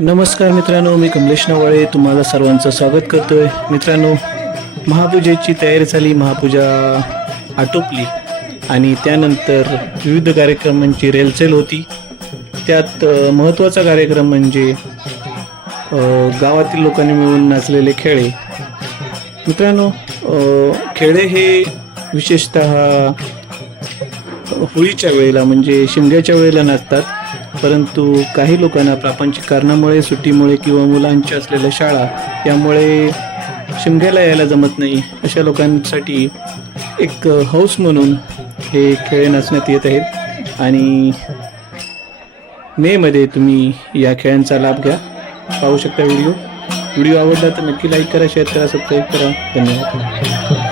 नमस्कार मित्रांनो मी कमलेश नवाळे तुम्हाला सर्वांचं स्वागत करतोय. मित्रांनो महापूजेची तयारी झाली महापूजा आटोपली आणि त्यानंतर विविध कार्यक्रमांची रेलचेल होती. त्यात महत्त्वाचा कार्यक्रम म्हणजे गावातील लोकांनी मिळून नाचलेले खेळे. मित्रांनो खेळे हे विशेषतः होळीच्या वेळेला म्हणजे शिमग्याच्या वेळेला नाचतात. परंतु काही लोकांना प्रापंचिक कारणामुळे सुट्टीमुळे किंवा मुलांच्या असलेल्या शाळा यामुळे शिमग्याला यायला जमत नाही. अशा लोकांसाठी एक हौस म्हणून हे खेळ नाचण्यात येत आहेत. आणि मेमध्ये तुम्ही या खेळांचा लाभ घ्या. पाहू शकता व्हिडिओ. व्हिडिओ आवडला तर नक्की लाईक करा शेअर करा सबस्क्राईब करा. धन्यवाद.